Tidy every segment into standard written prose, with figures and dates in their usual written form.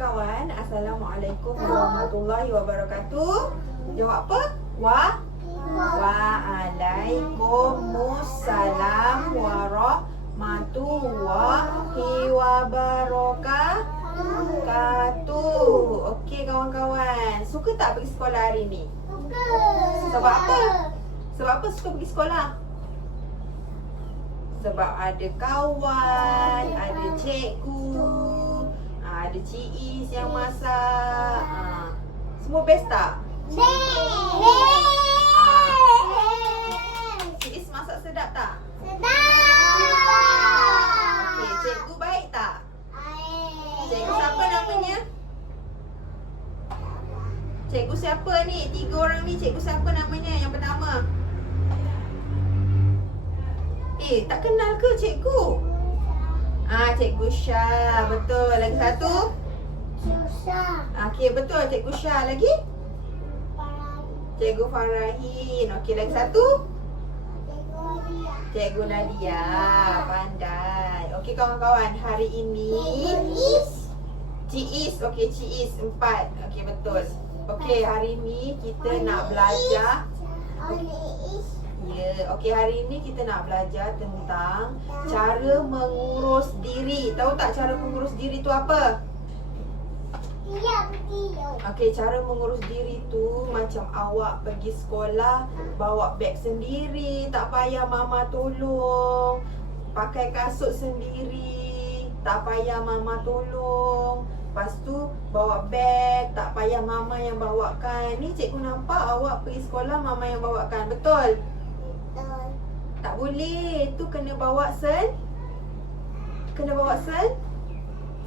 kawan-kawan, Assalamualaikum warahmatullahi wabarakatuh. Jawab apa? Waalaikumsalam warahmatullahi wabarakatuh. Okey kawan-kawan, suka tak pergi sekolah hari ni? Suka. Sebab apa? Sebab apa suka pergi sekolah? Sebab ada kawan, ada cikgu, ada Cik Is yang masak. Semua best tak? Cik Is masak sedap tak? Okey, cikgu baik tak? Cikgu siapa namanya? Cikgu siapa ni? 3 orang ni cikgu siapa namanya? Yang pertama. Tak kenal ke cikgu? Cikgu Syah. Betul. Lagi satu? Okey, betul. Cikgu Syah. Lagi? Cikgu Farahin. Okey, lagi satu? Cikgu Nadia. Pandai. Okey kawan-kawan, hari ini Cik Is. Okey, Cik Is 4. Okey, betul. Okey, hari ini kita nak belajar. Okey, hari ini kita nak belajar tentang cara mengurus diri. Tahu tak cara mengurus diri tu apa? Okey, cara mengurus diri tu macam awak pergi sekolah, bawa beg sendiri, tak payah mama tolong. Pakai kasut sendiri, tak payah mama tolong. Lepas tu bawa beg, tak payah mama yang bawakan. Ni cikgu nampak awak pergi sekolah mama yang bawakan. Betul? Tak boleh. Tu kena bawa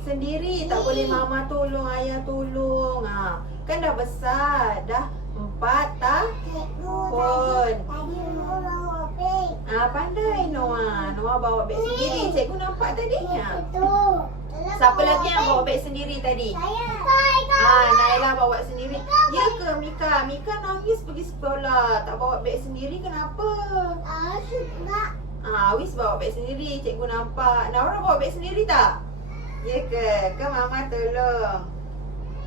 sendiri. Tak boleh mama tolong, ayah tolong. Kan dah besar. Dah 4 tahun. Pandai Noah. Noah bawa beg sendiri. Cikgu nampak tadi. Siapa lagi yang bawa beg sendiri tadi? Naila bawa sendiri. Ya ke Mika? Mika nangis pergi sekolah, tak bawa beg sendiri, kenapa? Awis bawa beg sendiri, cikgu nampak. Naura bawa beg sendiri tak? Ya ke? Ke mama tolong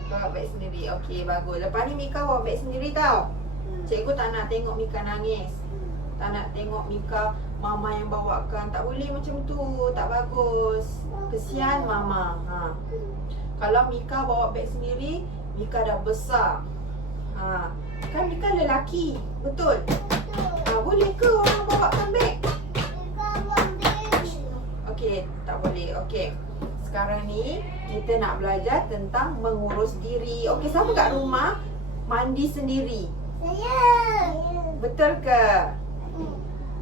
bawa beg sendiri. Okey, bagus. Lepas ni Mika bawa beg sendiri tau. Cikgu tak nak tengok Mika nangis. Tak nak tengok Mika mama yang bawakan. Tak boleh macam tu, tak bagus. Kesian mama. Kalau Mika bawa beg sendiri, Mika dah besar. Kan Mika lelaki, betul? Boleh ke orang bawakan beg? Okey, tak boleh. Okey. Sekarang ni kita nak belajar tentang mengurus diri. Okey, siapa kat rumah mandi sendiri? Betul ke?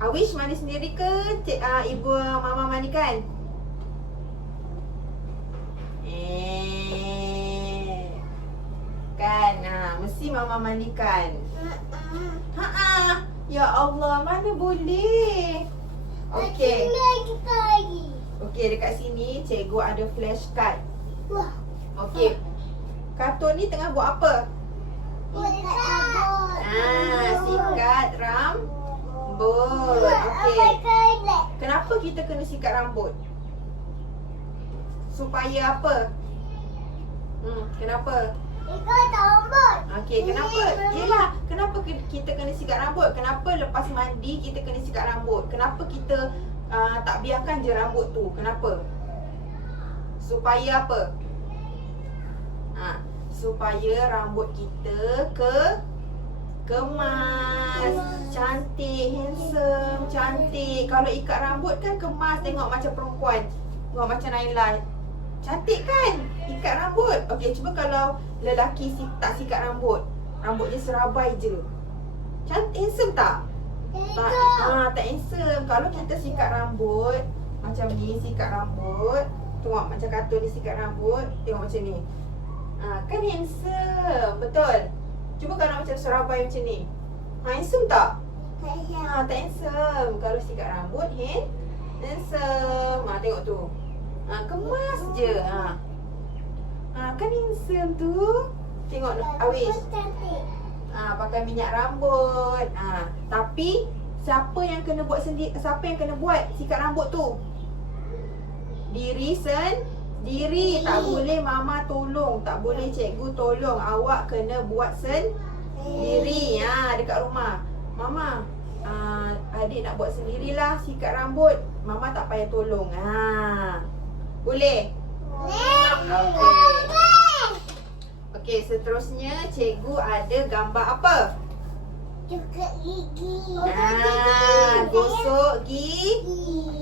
Awish mandi sendiri ke ibu mama mandikan? Kan, mesti mama mandikan. Ya Allah, mana boleh. Okey. Okey, dekat sini cikgu ada flashcard. Okey. Kartun ni tengah buat apa? Sikat rambut. Okey. Kenapa kita kena sikat rambut? Supaya apa? Kenapa? Okey, kenapa? Yelah, kenapa kita kena sikat rambut? Kenapa lepas mandi kita kena sikat rambut? Kenapa kita tak biarkan je rambut tu? Kenapa? Supaya apa? Supaya rambut kita kemas, cantik, handsome, cantik. Kalau ikat rambut kan kemas, tengok macam perempuan. Tengok macam Naila. Cantik kan? Ikat rambut. Okey, cuba kalau lelaki tak sikat rambut. Rambut dia serabai je. Cantik, handsome tak? Tak handsome. Kalau kita sikat rambut macam ni, sikat rambut. Tengok macam kartun ni sikat rambut. Tengok macam ni. Kan handsome. Betul? Cuba kalau macam serabai macam ni. Handsome tak? Tak handsome. Kalau sikat rambut, handsome. Tengok tu. Kemas je. Kan handsome tu. Tengok Awish. Pakai minyak rambut. Tapi siapa yang kena buat sikat rambut tu? Diri Diri tak boleh mama tolong, tak boleh cikgu tolong. Awak kena buat sendiri. Dekat rumah. Mama, adik nak buat sendirilah sikat rambut. Mama tak payah tolong. Boleh? Okey, seterusnya cikgu ada gambar apa? Juga gigi. Gosok gigi.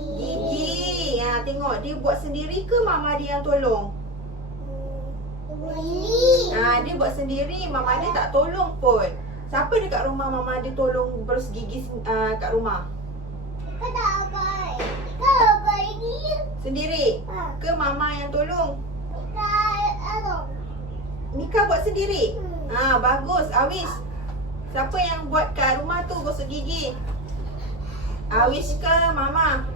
Tengok dia buat sendiri ke mama dia yang tolong? Dia buat sendiri, mama dia tak tolong pun. Siapa dekat rumah mama dia tolong berus gigi kat rumah? Sendiri? Ke mama yang tolong? Mika buat sendiri? Bagus. Awis, siapa yang buat kat rumah tu gosok gigi? Awis ke mama?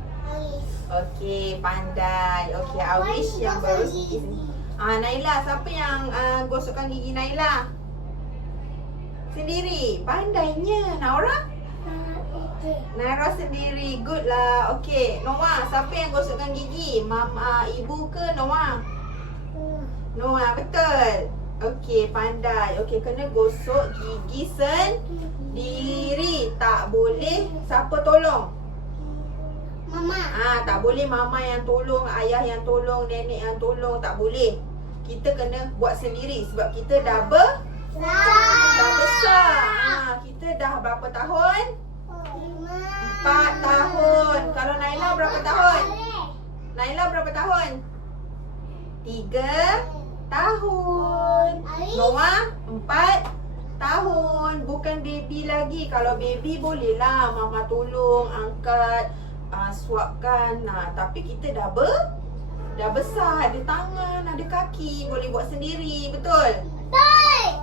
Okey, pandai. Okey, Awis yang berus gigi. Naila, siapa yang gosokkan gigi Naila? Sendiri. Pandainya. Naura? Naira sendiri. Good lah. Okey, Noah, siapa yang gosokkan gigi? Mama, ibu ke Noah? Noah, betul. Okey, pandai. Okey, kena gosok gigi sendiri. Tak boleh siapa tolong? Mama. Tak boleh mama yang tolong, ayah yang tolong, nenek yang tolong. Tak boleh. Kita kena buat sendiri sebab kita dah besar. Kita dah berapa tahun? 4 tahun. Kalau Naila berapa tahun? Naila berapa tahun? 3 tahun. Noah 4 tahun. Bukan baby lagi. Kalau baby bolehlah mama tolong angkat, suapkan. Tapi kita dah besar. Ada tangan, ada kaki, boleh buat sendiri. Betul? Pandai.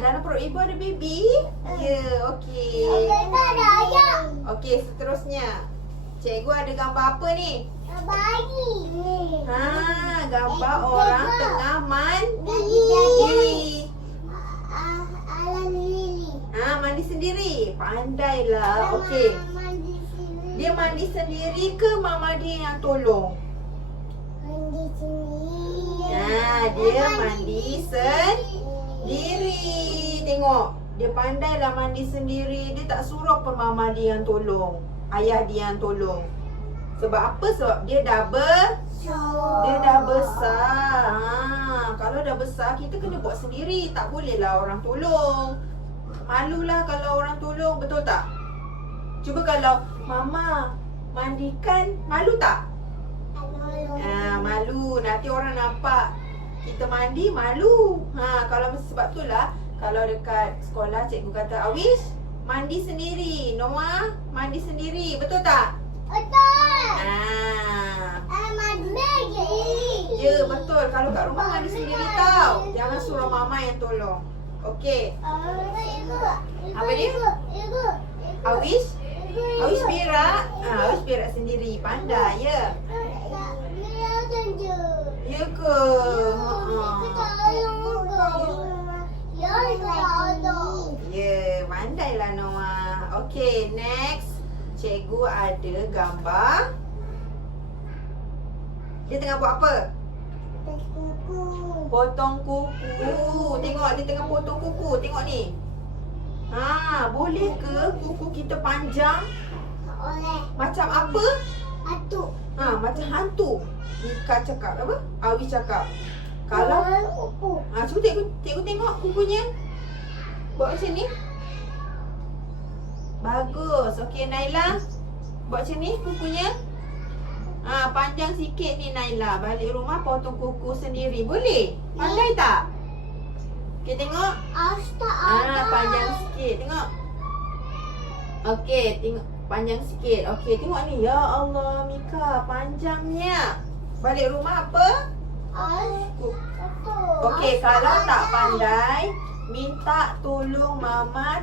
Dalam perut ibu ada baby? Ya, okey. Okey, seterusnya. Cikgu ada gambar apa ni? Gambar orang tengah mandi. Mandi sendiri. Pandailah. Okey. Dia mandi sendiri ke mama dia yang tolong? Dia mandi sendiri. Tengok, dia pandailah mandi sendiri. Dia tak suruh pun mama dia yang tolong, ayah dia yang tolong. Sebab apa? Sebab dia dah besar. Kalau dah besar, kita kena buat sendiri. Tak bolehlah orang tolong. Malulah kalau orang tolong, betul tak? Cuba kalau mama mandikan, malu tak? Malu. Nanti orang nampak kita mandi, malu. Kalau sebab itulah kalau dekat sekolah cikgu kata, Awis mandi sendiri, Noah mandi sendiri. Betul tak? Betul. Ya, betul. Kalau kat rumah mandi sendiri tau. Jangan suruh mama yang tolong. Okey. Apa dia? Awis berak. Awis berak sendiri. Pandai ya. Ya ke? Ya, pandailah Noah. Okey, next. Cikgu ada gambar. Dia tengah buat apa? Potong kuku. Tengok, dia tengah potong kuku. Tengok ni. Boleh ke kuku kita panjang? Macam apa? Hantu. Macam hantu. Mika cakap apa? Awi cakap. Kalau cuba cikgu tengok kukunya. Buat macam ni. Bagus. Okey, Naila. Buat macam ni kukunya. Panjang sikit ni Naila. Balik rumah potong kuku sendiri. Boleh? Pandai tak? Okey, tengok. Panjang sikit. Tengok. Okey, tengok. Panjang sikit. Okey, tengok ni. Ya Allah, Mika. Panjangnya. Balik rumah apa? Okey, kalau tak pandai, minta tolong mama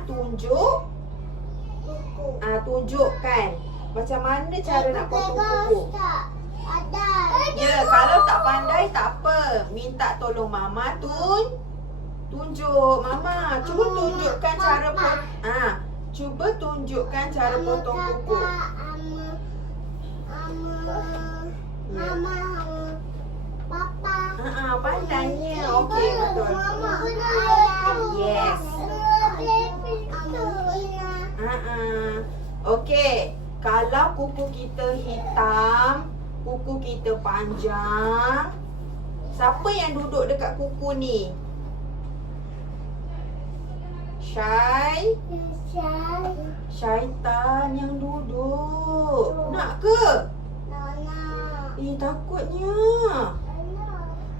tunjukkan macam mana cara nak potong kuku. Ya, kalau tak pandai tak apa. Minta tolong mama tunjuk. Mama, cuba tunjukkan cara potong kuku. Mama, Papa. Pandainya. Okey, betul. Yes. Okey. Kalau kuku kita hitam, kuku kita panjang, siapa yang duduk dekat kuku ni? Syaitan yang duduk. Nak ke? Takutnya.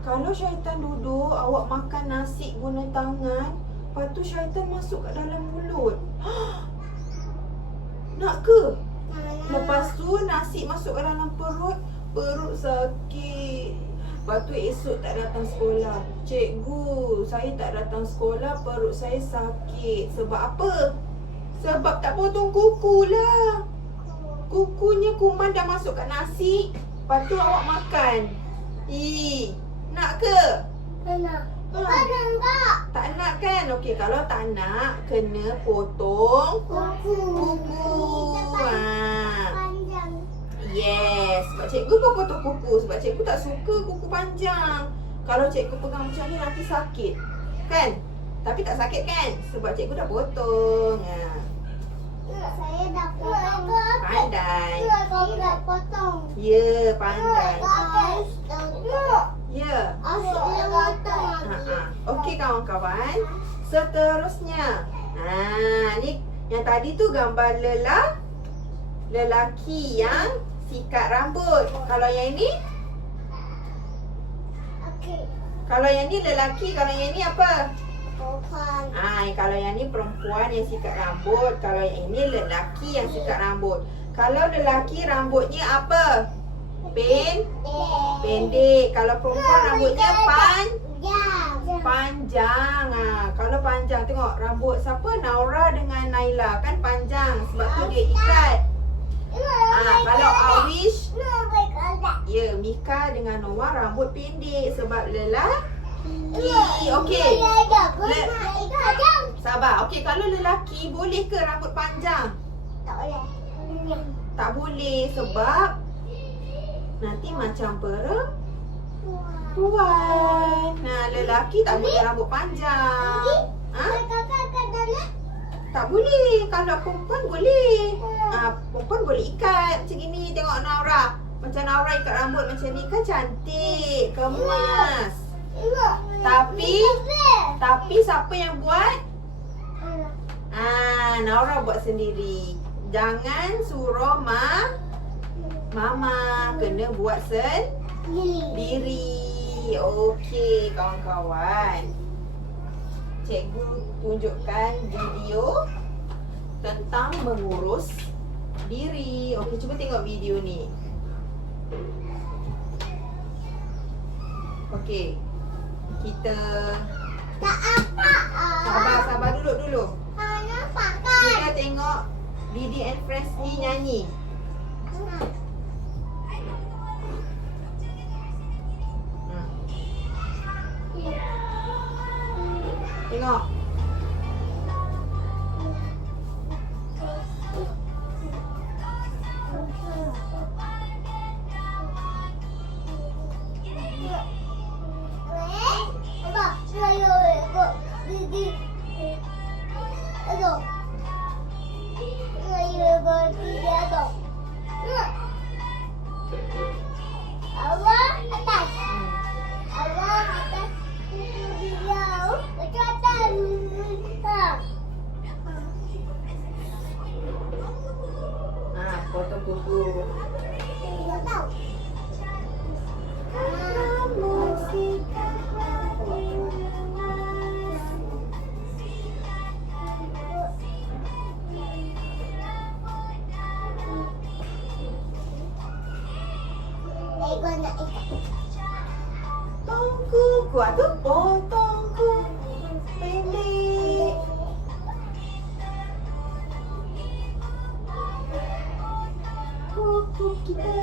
Kalau syaitan duduk, awak makan nasi guna tangan, lepas tu syaitan masuk kat dalam mulut. Nak ke? Lepas tu nasi masuk ke dalam perut, perut sakit. Lepas tu esok tak datang sekolah. Cikgu, saya tak datang sekolah, perut saya sakit. Sebab apa? Sebab tak potong kuku lah. Kukunya kuman dah masuk kat nasi, lepas tu awak makan. Nak ke? Tak nak kan? Okey, kalau tak nak, kena potong kuku. Yes, sebab cikgu pun potong kuku. Sebab cikgu tak suka kuku panjang. Kalau cikgu pegang macam ni nanti sakit, kan? Tapi tak sakit kan? Sebab cikgu dah potong. Saya dah potong. Pandai. Saya dah potong. Ya, pandai. Ya. Okey kawan-kawan. Seterusnya. Ni yang tadi tu gambar lelaki yang sikat rambut. Kalau yang ini? Kalau yang ni lelaki, kalau yang ni apa? Kalau yang ni perempuan yang sikat rambut. Kalau yang ini lelaki yang sikat rambut. Kalau lelaki rambutnya apa? Pendek. Kalau perempuan rambutnya panjang. Kalau panjang, tengok rambut siapa? Naura dengan Naila kan panjang. Sebab tu dia ikat. Kalau Awish, ya, Mika dengan Noah rambut pendek sebab lelaki. Okey. Sabar. Okey, kalau lelaki boleh ke rambut panjang? Tak boleh sebab nanti macam perempuan. Lelaki tak boleh rambut panjang. Tak boleh. Kalau perempuan boleh. Perempuan boleh ikat macam gini. Tengok Naura. Macam Naura ikat rambut macam ni kan cantik, kemas. Tapi siapa yang buat? Naura buat sendiri. Jangan suruh Mama, kena buat sendiri. Okey kawan-kawan. Cikgu tunjukkan video tentang mengurus diri. Okey, cuba tengok video ni. Okey. Kita sabar dulu. Kita tengok Didi and Friends ni nyanyi. Tengok. Potong kuku. Potong kuku, aduh potong kuku pendek. Kuku kita.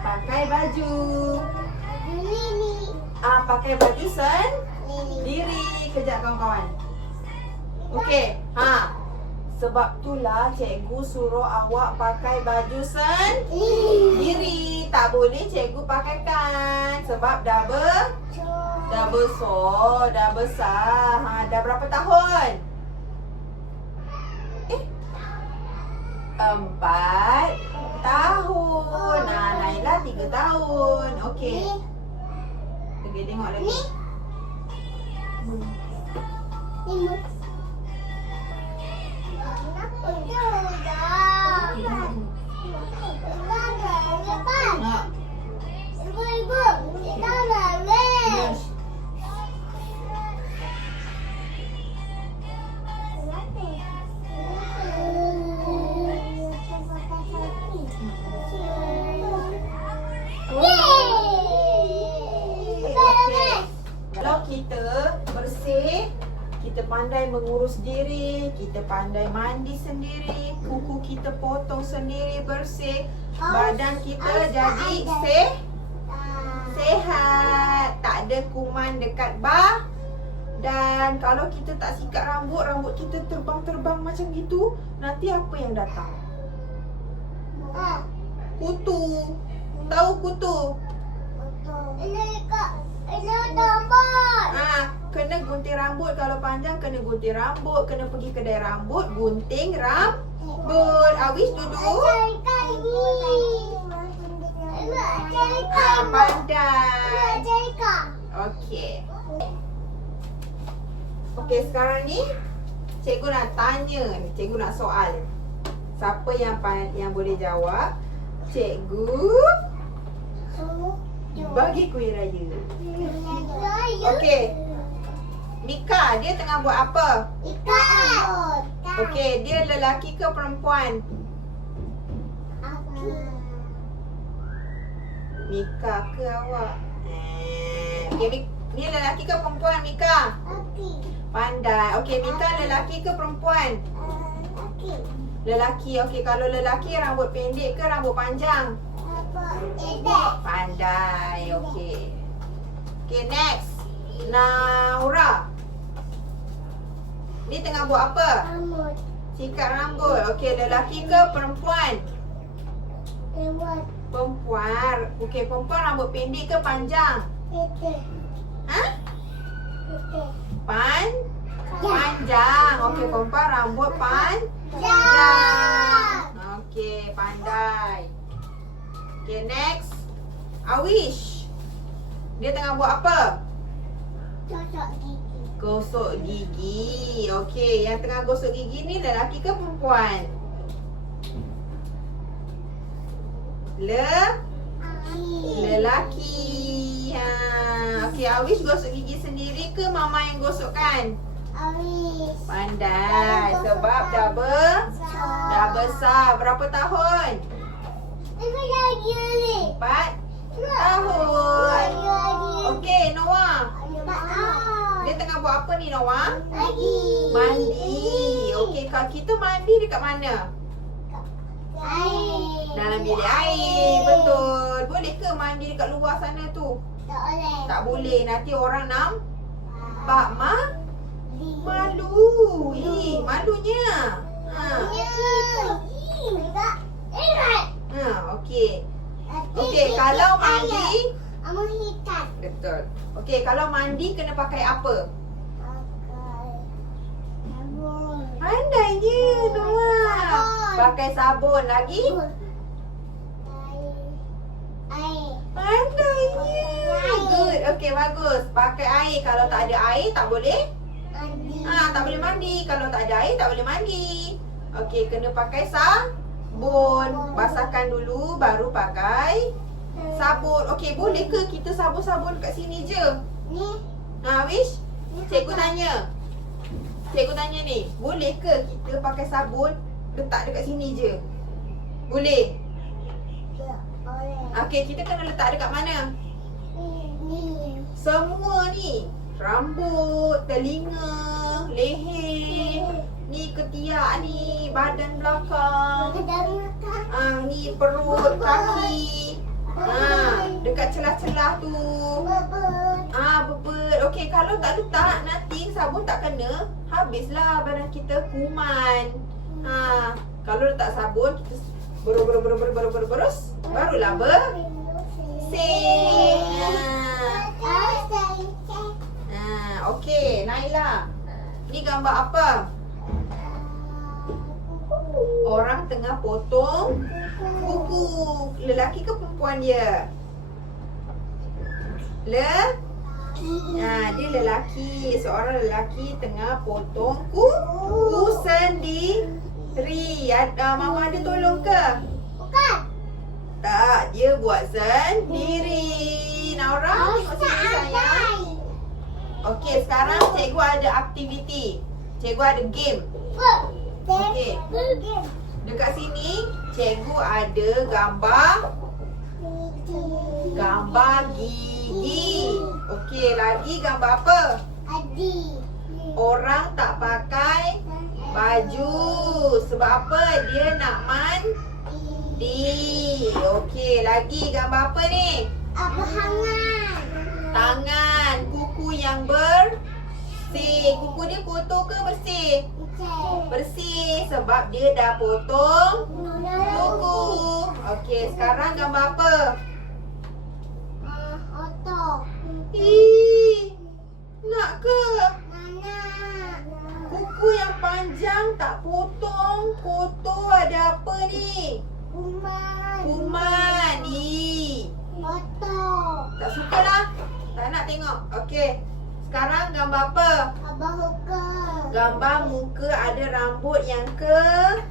Pakai baju. Pakai baju sendiri. Kejap kawan-kawan. Okey. Sebab itulah cikgu suruh awak pakai baju sendiri. Tak boleh cikgu pakaikan. Sebab dah besar, dah besar. Dah berapa tahun? 4 tahun. Naila 3 tahun. Okey. Okey, tengok lagi. Nak. Ibu, kita nangis. Okey. Kalau kita bersih, kita pandai mengurus diri, kita pandai mandi sendiri, kuku kita potong sendiri bersih, badan kita jadi sehat, tak ada kuman dekat dan kalau kita tak sikat rambut, rambut kita terbang-terbang macam gitu, nanti apa yang datang? Kutu. Tahu kutu? Ini rambut. Kena gunting rambut. Kalau panjang kena gunting rambut. Kena pergi kedai rambut, gunting rambut. Awish duduk. Pandai. Okey. Okey, sekarang ni cikgu nak tanya, cikgu nak soal. Siapa yang boleh jawab? Cikgu bagi kuih raya. Okey. Mika, dia tengah buat apa? Ikat. Okey, dia lelaki ke perempuan? Mika ke awak? Okey, ni lelaki ke perempuan, Mika? Pandai. Okey, Mika lelaki ke perempuan? Lelaki. Okey, kalau lelaki rambut pendek ke rambut panjang? Pandai. Okey. Okey, next. Naura. Ni tengah buat apa? Sikat rambut. Okey, lelaki ke perempuan? Perempuan. Okey, perempuan rambut pendek ke panjang? Panjang. Okey, perempuan rambut panjang. Okey, pandai. Okey, next. Awish. Dia tengah buat apa? Gosok gigi. Okey, yang tengah gosok gigi ni lelaki ke perempuan? Lelaki. Okey, Awish gosok gigi sendiri ke mama yang gosokkan? Pandai. Sebab dah besar. Berapa tahun? 4 tahun. Okey, Noah. Dia tengah buat apa ni, Noah? Mandi. Okey, kalau kita mandi dekat mana? Dalam bilik air. Betul. Boleh ke mandi dekat luar sana tu? Tak boleh. Nanti orang nampak malu. Malunya. Okey. Okey, kalau mandi, betul. Okey, kalau mandi kena pakai apa? Pandainya, Noah. Pakai sabun lagi. Pandainya. Good. Okey, bagus. Pakai air. Kalau tak ada air tak boleh. Tak boleh mandi. Kalau tak ada air tak boleh mandi. Okey, kena pakai sabun. Basahkan dulu baru pakai sabun. Okey, boleh ke kita sabun-sabun kat sini je? Wish, cikgu tanya. Cikgu tanya ni, boleh ke kita pakai sabun letak dekat sini je? Boleh? Okey, kita kena letak dekat mana? Semua ni. Rambut, telinga, leher, ni ketiak ni, badan belakang, ni perut, kaki, dekat celah-celah tu, bebet. Okey, kalau tak letak nanti sabun tak kena, habislah badan kita kuman. Kalau letak sabun, kita berus, barulah bersih. Okey, Naila. Ni gambar apa? Orang tengah potong kuku. Lelaki ke perempuan dia? Dia lelaki. Seorang lelaki tengah potong kuku sendiri. Mama ada tolong ke? Bukan. Tak, dia buat sendiri. Naura, tengok sini sayang. Okey, sekarang cikgu ada aktiviti. Cikgu ada game. Okey. Dekat sini cikgu ada gambar gigi. Okey, lagi gambar apa? Adi. Orang tak pakai baju. Sebab apa? Dia nak mandi. Okey, lagi gambar apa ni? Apa hangat? Tangan, kuku yang bersih. Kuku dia kotor ke bersih? Bersih sebab dia dah potong kuku. Okey, sekarang gambar apa? Oto. Nak ke? Mana? Kuku yang panjang tak potong, kotor, ada apa ni? Kuman. Oto. Tak sukalah. Tak nak tengok. Okey. Sekarang gambar apa? Abah Hoka. Gambar muka ada rambut yang kemas.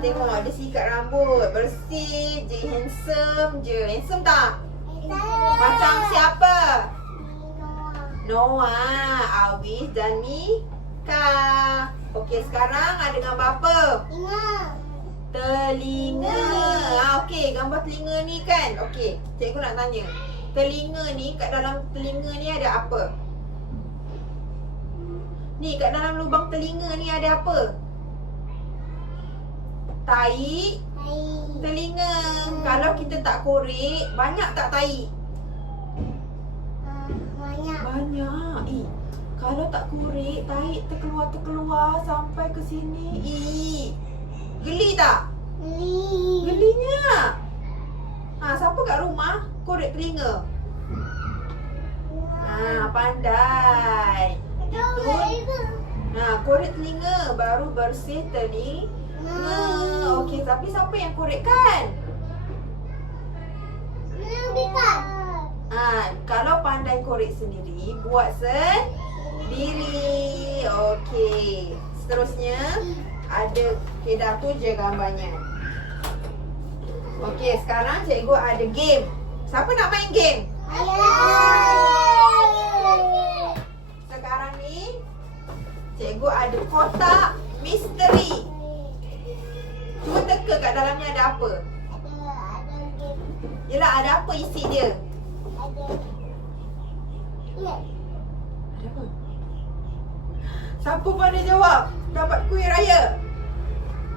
Tengok ada sikat rambut. Bersih je, handsome je. Handsome tak? Macam siapa? Noah, Awis dan Mika. Okey, sekarang ada gambar apa? Telinga. Okey, gambar telinga ni kan. Okey, cikgu nak tanya. Telinga ni, kat dalam telinga ni ada apa? Ni, kat dalam lubang telinga ni ada apa? Tai telinga. Kalau kita tak korek, banyak tak tai? Banyak. Kalau tak korek, tai terkeluar sampai ke sini. Geli tak? Gelinya. Siapa kat rumah korek telinga? Pandai. Korek telinga baru bersih telinga. Okey, tapi siapa yang korekkan? Kalau pandai korek sendiri, buat sendiri. Okey. Seterusnya ada, dah tu je gambarnya. Okey, sekarang cikgu ada game. Siapa nak main game? Sekarang ni cikgu ada kotak misteri. Cuba teka kat dalamnya ada apa? Yelah, ada apa isi dia? Ada apa? Siapa pandai jawab dapat kuih raya.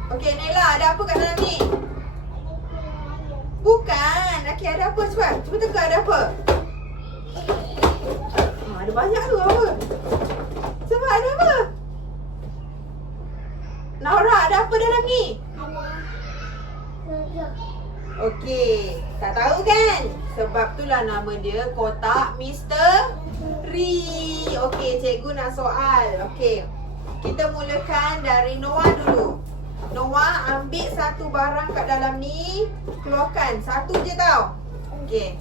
Okey, Naila, ada apa kat dalam ni? Bukan. Okey, ada apa? Cuba teka ada apa? Ada banyak tu apa? Sebab ada apa? Naura, ada apa dalam ni? Okey, tak tahu kan? Sebab itulah nama dia kotak misteri. Okey, cikgu nak soal. Okey, kita mulakan dari Noah dulu. Noah, ambil satu barang kat dalam ni. Keluarkan, satu je tau. Okey,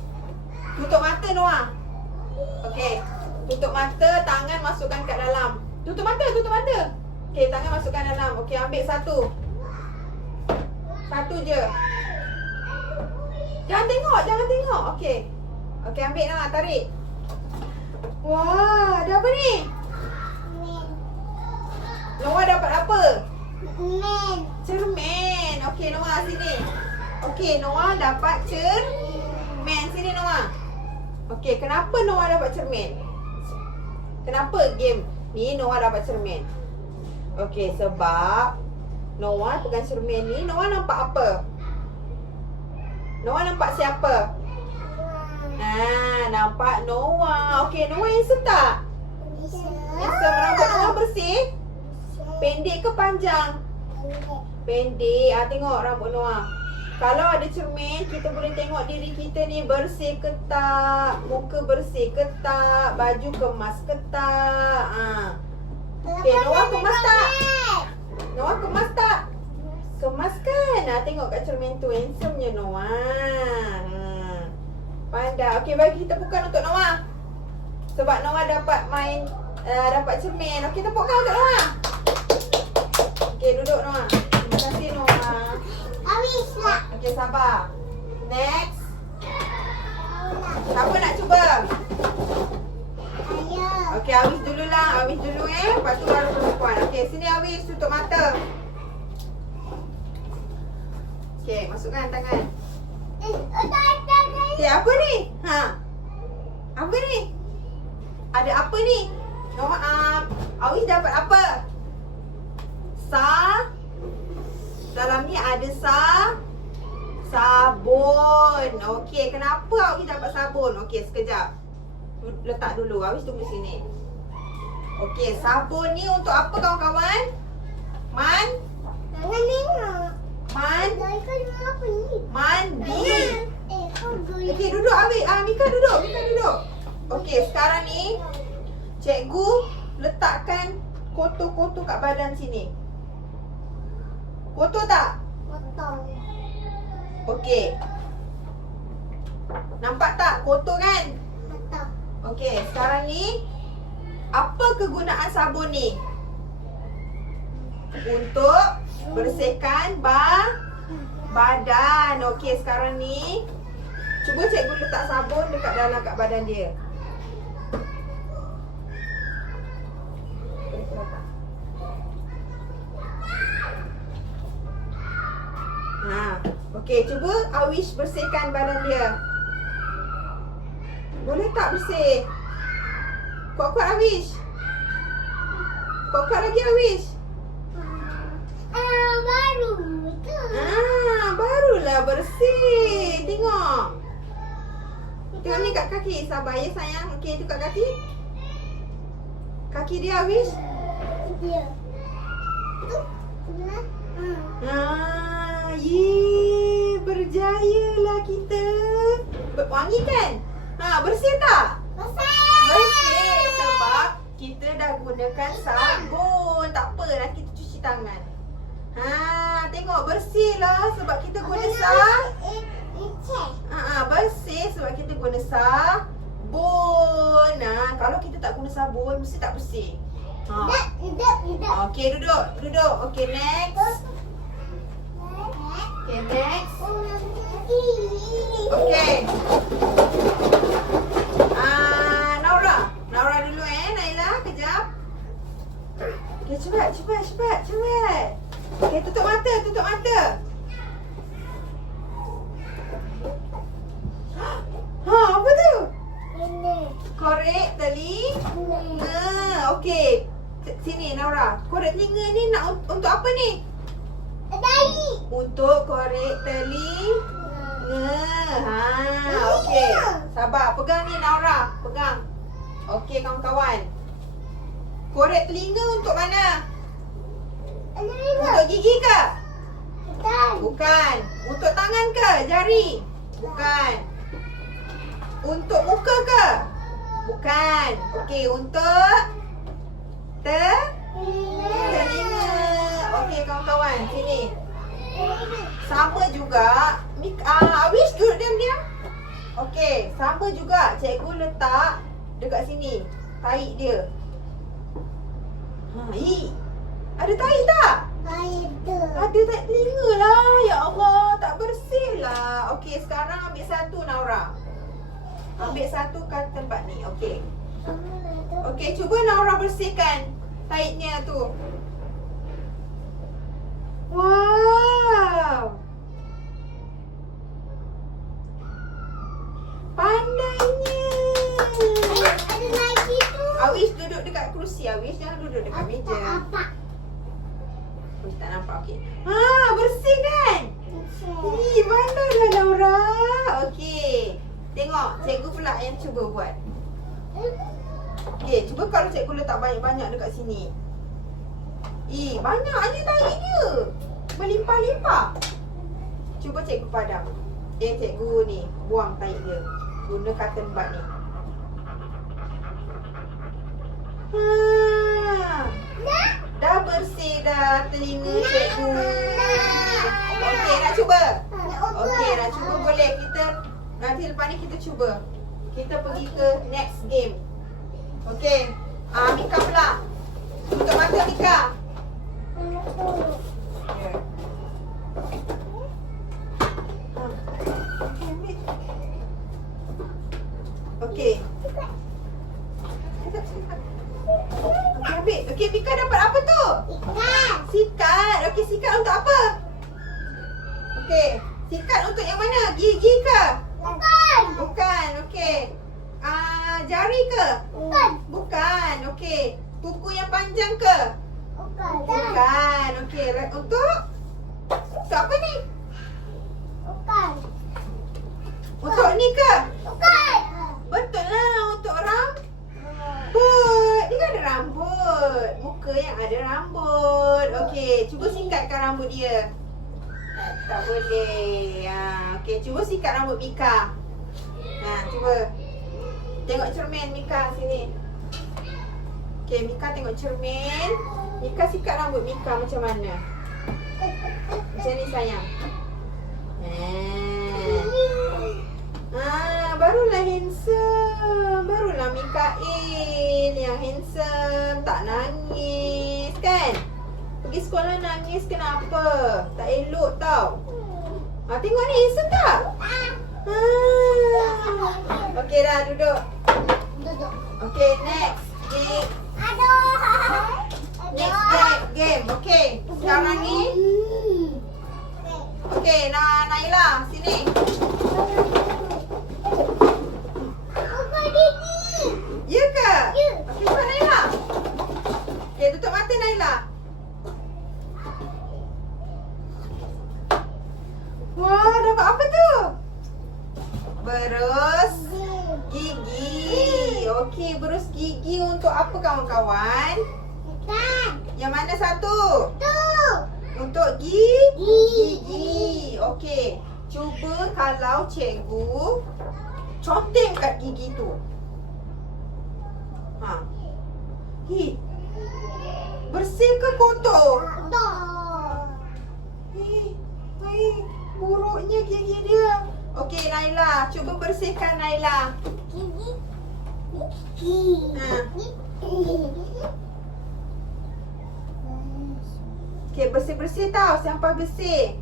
tutup mata Noah. Okey, tutup mata, tangan masukkan kat dalam. Tutup mata. Okey, tangan masukkan dalam. Okey, ambil satu. Satu je. Jangan tengok. Okey. Okey, ambil Noah, tarik. Wah, ada apa ni? Noah dapat apa? Cermin. Okey, Noah sini. Okey, Noah dapat cermin. Sini Noah. Okey, kenapa Noah dapat cermin? Kenapa game ni Noah dapat cermin? Okey, sebab Noah pegang cermin ni, Noah nampak apa? Noah nampak siapa? Nampak Noah. Okey, Noah handsome tak? Handsome. Rambut Noah bersih? Pendek ke panjang? Pendek. Tengok rambut Noah. Kalau ada cermin, kita boleh tengok diri kita ni bersih ke tak, muka bersih ke tak, baju kemas ke tak. Okey, Noah kemas tak? Noah kemas tak? Kemas kan? Tengok kat cermin tu, handsome-nya Noah. Pandai. Okey, bagi kita bukan untuk Noah. Sebab Noah dapat main, dapat cermin. Okey, tepukkan untuk Noah. Okey, duduk Noah. Terima kasih Noah. Habis lah. Okey, sabar. Next. Siapa nak cuba? Ayo. Okey, Awis dululah. Awis dulu Lepas tu baru perempuan. Okey, sini Awis, tutup mata. Okey, masukkan tangan. Okey, apa ni? Apa ni? Ada apa ni? Noah, Awis dapat apa? Dalam ni ada sabun. Okey, kenapa Awis dapat sabun? Okey, sekejap. Letak dulu. Awis tunggu sini. Okey, sabun ni untuk apa kawan-kawan? Jangan tengok. Kau dengar apa ni? Mandi. Kau dulu. Okey, duduk Awis. Mika duduk. Okey, sekarang ni cikgu letakkan kotor-kotor kat badan sini. Kotor tak? Potong. Okey. Nampak tak? Kotor kan? Potong. Okey, sekarang ni apa kegunaan sabun ni? Untuk bersihkan badan. Okey, sekarang ni cuba cikgu letak sabun dekat dalam kat badan dia. Okey, cuba Awis bersihkan badan dia. Boleh tak bersih? Kuat-kuat Awis. Kuat-kuat lagi Awis. Baru tu. Barulah bersih. Tengok. Tengok ni kat kaki. Sabar ya sayang. Okey, tu kat kaki. Kaki dia Awis. Dia. Berjayalah kita. Wangi kan? Bersih tak? Bersih. Sebab kita dah gunakan sabun. Tak apa, nanti kita cuci tangan. Tengok bersih lah sebab kita guna bersih sebab kita guna sabun. Kalau kita tak guna sabun, mesti tak bersih. Duduk. Okey, duduk. Okey, next. Okay, next. Okay. Naura dulu Naila, kejap. Okay, cepat. Okay, tutup mata. Apa tu? Korek telinga. Okay. Sini Naura. Korek telinga ni nak untuk apa ni? Untuk korek telinga. Okey. Sabar, pegang ni Naura, pegang. Okey kawan-kawan. Korek telinga untuk mana? Untuk gigi ke? Bukan. Untuk tangan ke? Jari? Bukan. Untuk muka ke? Bukan. Okey, untuk telinga. Okey kawan-kawan, sini. Sama juga. Awis duduk diam-diam. Okey, sama juga. Cikgu letak dekat sini tahi dia. Ada tahi tak? Ada tahi telinga lah. Ya Allah, tak bersih lah. Okey, sekarang ambil satu Naura. Ambil satu kat tempat ni. Okey. Okey, cuba Naura bersihkan tahinya tu. Wow. Pandainya. Ada lagi tu. Awis duduk dekat kerusi. Awis jangan duduk dekat meja. Apa? Awis tak nampak. Okey. Bersih kan? Pandailah Naura. Okey. Tengok, cikgu pula yang cuba buat. Okey, cuba kalau cikgu letak banyak-banyak dekat sini. Banyaknya tahi dia. Berlimpah-limpah. Cuba cikgu padam. Cikgu ni buang tahi dia. Guna cotton bud ni. Dah bersih dah telinga cikgu. Okey, nak cuba? Okey, nak cuba boleh. Kita nanti lepas ni kita cuba. Kita pergi ke next game. Okey. Mika pula. Tutup mata Mika. Ya. Okey. Okey, ambil. Okey, Mika dapat apa tu? Ikan. Sikat. Okey, sikat untuk apa? Okey. Sikat untuk yang mana? Gigi ke? Bukan. Bukan. Okey. Jari ke? Bukan. Bukan. Okey. Kuku yang panjang ke? Bukan. Bukan. Okey. Untuk apa ni? Bukan. Untuk ni ke? Bukan. Betul lah. Untuk rambut. Dia kan ada rambut. Muka yang ada rambut. Okey. Cuba sikatkan rambut dia. Tak boleh. Okey. Cuba sikat rambut Mika. Cuba. Tengok cermin Mika sini. Okey, Mika tengok cermin. Mika sikat rambut Mika macam mana? Macam ni sayang. Barulah handsome. Barulah Mikail yang handsome. Tak nangis kan? Pergi sekolah nangis kenapa? Tak elok tau. Tengok ni handsome tak? Okey dah duduk. Duduk. Okey, next game. Aduh. Next game. Okey. Sekarang ni. Okey, Naila sini. Bukan gigi. Ya ke? Ya. Okey, cepat Naila. Okey, tutup mata Naila. Wah, dapat apa tu? Berus gigi. Okey, berus gigi untuk apa kawan-kawan? Ikan. Yang mana satu? Tu. Untuk gigi. Okey. Cuba kalau cikgu conteng kat gigi tu. Bersih ke kotor? Buruknya gigi dia. Okey Naila, cuba bersihkan Naila. Gigi. Okey, bersih-bersih tau, sampah bersih.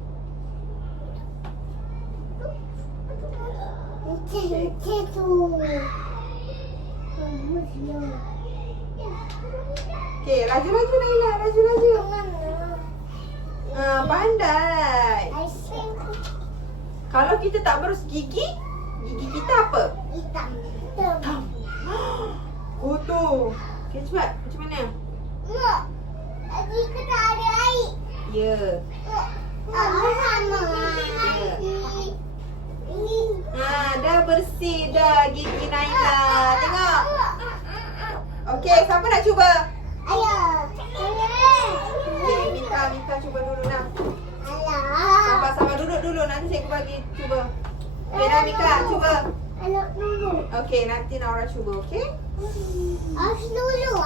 Okey, laju-laju Naila, laju-laju. Pandai. Kalau kita tak berus gigi, gigi kita apa? Hitam. Kotor. Okey, cepat. Macam mana? Lagi kita ada air. Ya. Sama. Dah bersih dah gigi Naila. Tengok. Okey, siapa nak cuba? Ayah. Okey, Mika cuba dulu nah. Alah. Sabar-sabar duduk dulu, nanti cikgu bagi cuba. Okey dah Mika, cuba. Anak dulu. Okey, nanti Naura cuba, okey? Habis dulu.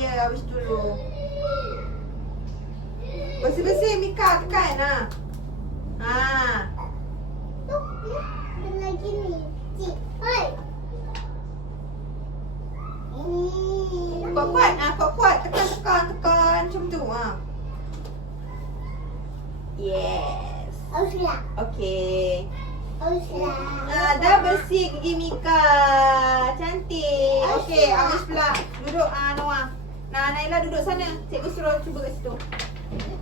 Ya, habis dulu. Bersih-bersih Mika, tekan Lagi ni. Cik. Hai. Kuat-kuat, tekan. Macam tu, Yes. Auslah. Okey. Auslah. Dah bersih gigi Mika. Cantik. Okey, habis pula. Duduk Noah. Naila duduk sana. Cikgu suruh cuba kat situ.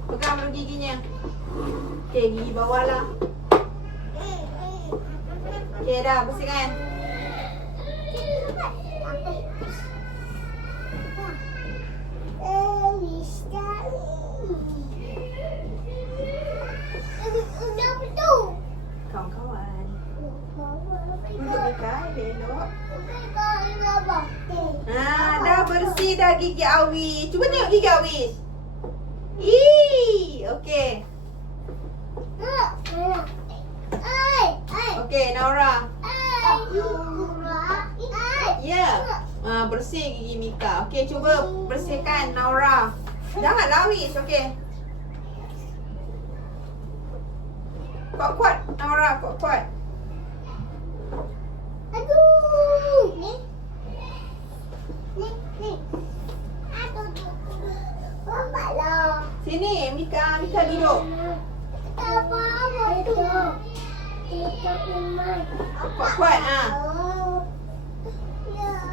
Pegang dulu giginya. Okey, gigi bawah lah. Okey, dah bersihkan. Udah betul. Kawan-kawan. Duduk Mika, elok. Dah bersih dah gigi Awi. Cuba tengok gigi Awi. Okey. Okey, Naura. Ya. Bersih gigi Mika. Okey, cuba bersihkan Naura. Jangan lawis, okey. Kuat-kuat Naura, kuat-kuat. Aduh. Ni. Lambatlah. Sini, Mika duduk. Apa tu? Kita iman. Kuat-kuat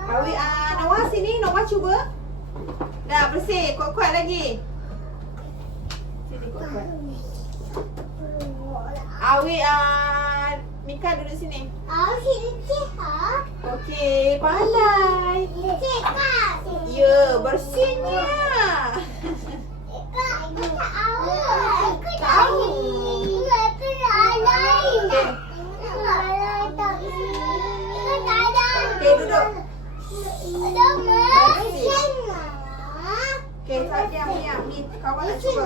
Awi, Nawa sini, Nawa cuba. Dah bersih, kuat-kuat lagi. Sini kuat-kuat. Awi, Mika duduk sini. Okey, pandai. Ya, bersihnya. Okey, duduk. Okey, diam. Ni, kawan nak cuba.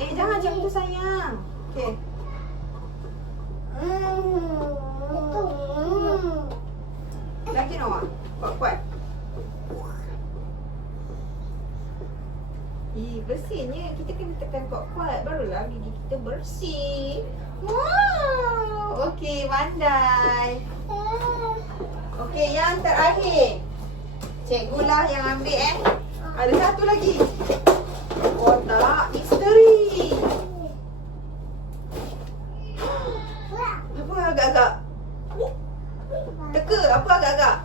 Jangan macam tu sayang. Okey. Lagi Nawa. Kuat-kuat. Bersihnya. Kita kena tekan kuat-kuat. Barulah gigi kita bersih. Wow. Okey, pandai. Okey, yang terakhir. Cikgulah yang ambil Ada satu lagi. Kotak misteri. Apa agak-agak? Teka, apa agak-agak?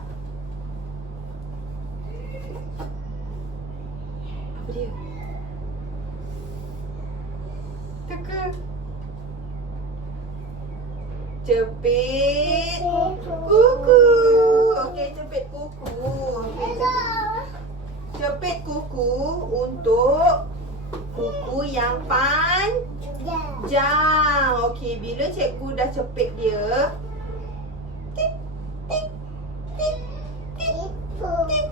Apa dia? Teka. Cepit kuku. Okey, cepit kuku. Okey, cepit kuku untuk kuku yang panjang. Okey, bila cikgu dah cepit dia, tip, tip, tip, tip, tip.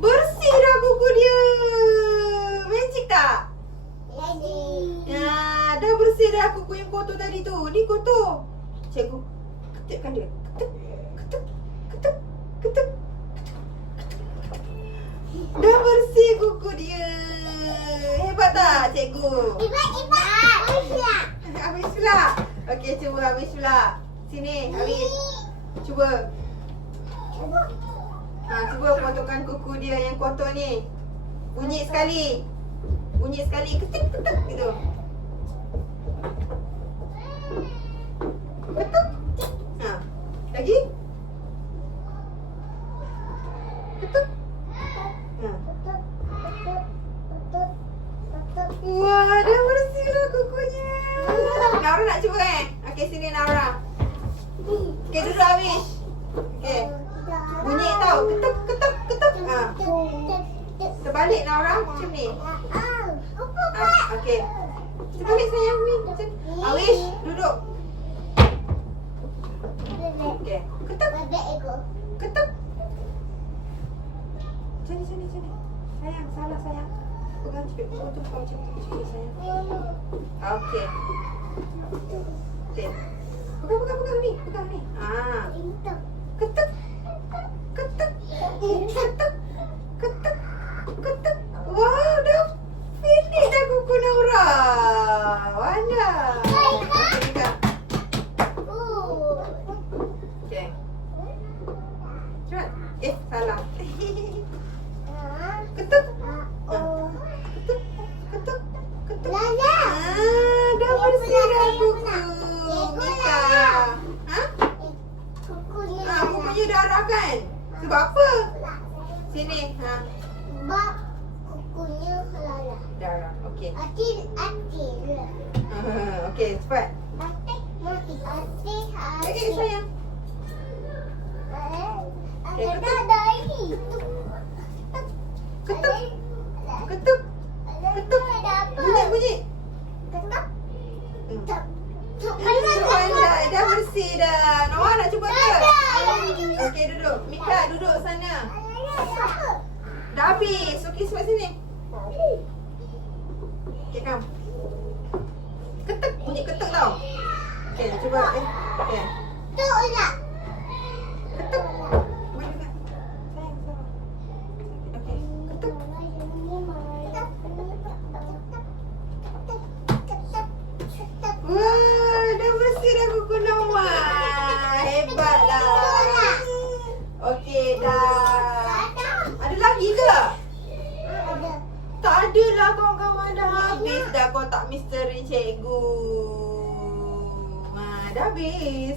Bersih dah kuku dia. Magic tak? Ya, dah bersih dah kuku yang kotor tadi tu. Ni kotor. Cikgu ketukkan dia. Ketuk, ketuk, ketuk, ketuk. Dah bersih kuku dia. Hebat tak cikgu? Habis pula. Okey, cuba habis pula. Sini, habis. Cuba. Cuba potongkan kuku dia yang kotor ni. Bunyi sekali. Ketuk, ketuk gitu. Ketuk. Lagi. Ketuk. Wah, dah bersih lah kukunya. Naura nak cuba Okey, sini Naura. Okey, duduk habis. Okey. Bunyi tau. Ketuk, ketuk, ketuk. Terbalik Naura macam ni. Okey. Terbalik sayang ni. Awish, duduk. Okey. Ketuk. Ketuk. Sini. Sayang, salah sayang. Pegang cepit kuku tu kau macam tu sayang. Okey. Okey. Pegang ni. Ketuk. Ketuk. Ketuk. Ketuk. Ketuk. Wow, dah finish dah kuku Naura. Wanda. Okey. Cepat. Salah. Ketuk. Ketuk. Dah bersih dah kuku Mika. Kukunya darah kan? Sebab apa? Sini. Sebab kukunya darah. Darah. Okey. Atil. Okey, cepat. Okey, sayang. Ada ini. Ketuk. Ketuk. Ketuk. Bunyi. Dah bersih dah. Noah nak cuba ke? Okey, duduk. Mika, duduk sana. Dah habis. Okey, sebab sini. Okey, come. Ketuk, bunyi ketuk tau. Okey, cuba. Okey. Tu lah. Ketuk. Boleh tak? Sayang, sabar. Okey, ketuk. Wah, dah bersih dah kuku Norma. Hebatlah. Okey, dah. Ada lagi ke? Tak ada lah kawan-kawan, dah habis dah kotak misteri cikgu. Dah habis.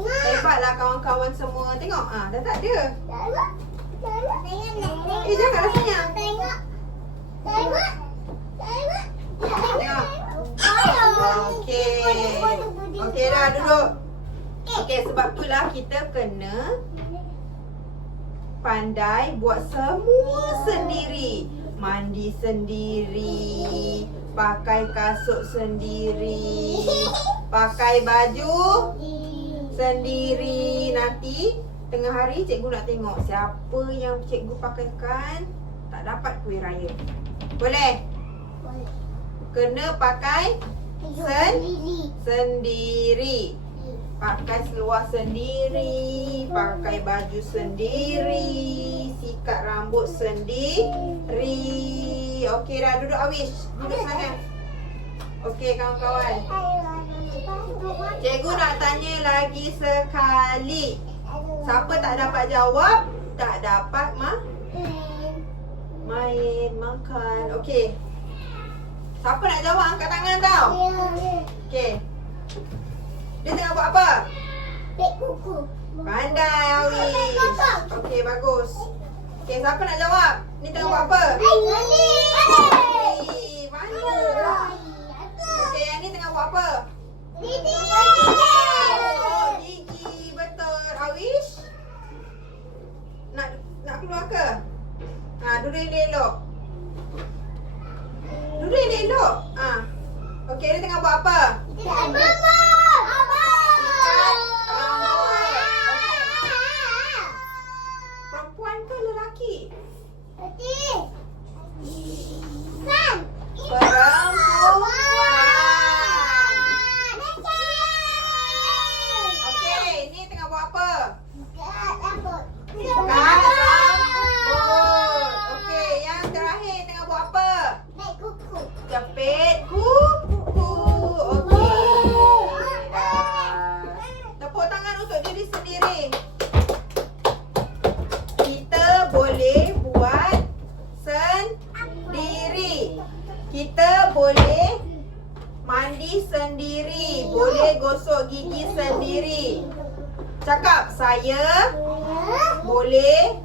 Hebatlah kawan-kawan semua. Tengok, dah tak ada. Janganlah sayang. Tengok. Okey dah duduk. Okey, sebab itulah kita kena pandai buat semua sendiri. Mandi sendiri, pakai kasut sendiri, pakai baju sendiri. Nanti tengah hari cikgu nak tengok siapa yang cikgu pakaikan tak dapat kuih raya. Boleh? Kena pakai sendiri. Pakai seluar sendiri, pakai baju sendiri, sikat rambut sendiri. Okey dah, duduk Awish. Duduk sana. Okey kawan-kawan. Cikgu nak tanya lagi sekali. Siapa tak dapat jawab, tak dapat main, makan. Okey. Siapa nak jawab angkat tangan tau. Okey. Dia tengah buat apa? Pek kuku. Pandai Awish. Okey, bagus. Okey, siapa nak jawab? Ni tengah buat apa? Mana? Okey, yang ni tengah buat apa? Oh, gigi. Betul. Awish? Nak keluar ke? Duduk elok-elok. Duduk elok-elok. Okey, dia tengah buat apa? Perempuan ke lelaki? Okey, ni tengah buat apa? Kat rambut. Okey, yang terakhir tengah buat apa? Jepit kuku. Okey. Dah. Tepuk tangan untuk diri sendiri. Kita boleh buat sendiri. Kita boleh mandi sendiri. Boleh gosok gigi sendiri. Cakap, saya boleh